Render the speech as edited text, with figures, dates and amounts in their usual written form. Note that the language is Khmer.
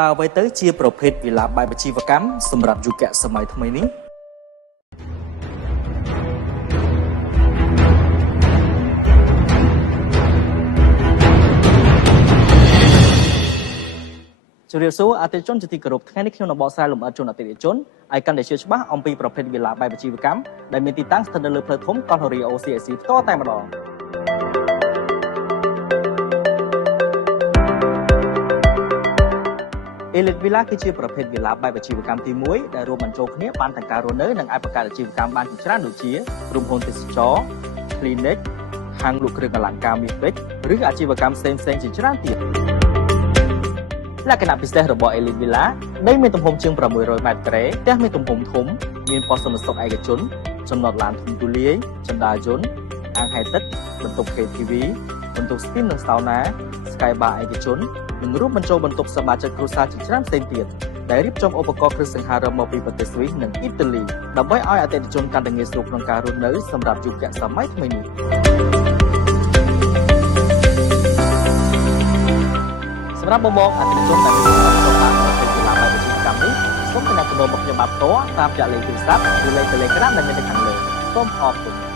តើអ្វីទៅជាប្រភេទវិឡាបែបអាជីវកម្មសម្រាប់យុគសម័យថ្មីនេះជម្រាបសួរអតិថិជនជាទីគោរពថ្ងៃនេះខ្ញុំនឹងបកស្រាយលម្អិតជូនអតិថិជនឲ្យកាន់តែជឿច្បាស់អំពីប្រភេទវិឡាបែបអាជីវកម្មដែលមានទីតាំងស្ថិតនៅលើផ្លូវធំកោះរីអូ CAC ផ្ទាល់តែម្ដងElite Villa គឺជាប្រភេទវិឡាបែបអាជីវកម្មទី1ដែលរួមបញ្ចូលគ្នាបានទាំងការរស់នៅនិងអាចបង្កើតអាជីវកម្មបានជាច្រើនដូចជាក្រុមហ៊ុនទេសចរ Clinic ហាងលក់គ្រឿងអលង្ការមាសពេជ្រឬអាជីវកម្មផ្សេងៗជាច្រើនទៀតលក្ខណៈពិសេសរបស់ Elite Villa ដីមានទំហំជាង600ម៉ែត្រការ៉េផ្ទះមានទំហំធំមានប៉ុស្តិ៍សន្តិសុខឯកជនចំណតឡានធំទូលាយចណ្ដាលយន្តអាងហែលទឹកបន្ទប់ KTV បន្ទប់ Steam និង Sauna Sky Bar ឯកជននិងរួមបញ្ចូលបន្ទប់សមាជិកគ្រួសារជាច្រើនផ្សេងទៀតដែលរៀបចំឧបករណ៍គ្រឿងសង្ហារិមមកពីប្រទេសស្វីសនិងអ៊ីតាលីដើម្បីឲ្យអតិថិជនកាន់តែងាយស្រួលក្នុងការរស់នៅសម្រាប់យុគសម័យថ្មីនេះសម្រាប់បងអតិថិជនដែលមានចំណាប់ចង់បានប្រភេទវិឡាបែបអាជីវកម្មនេះសូមទំនាក់ទំនងមកខ្ញុំបានផ្ទាល់តាមរយៈលេខទូរស័ព្ទឬលេខ Telegram ដែលមាននៅខាងលើសូមអរគុណ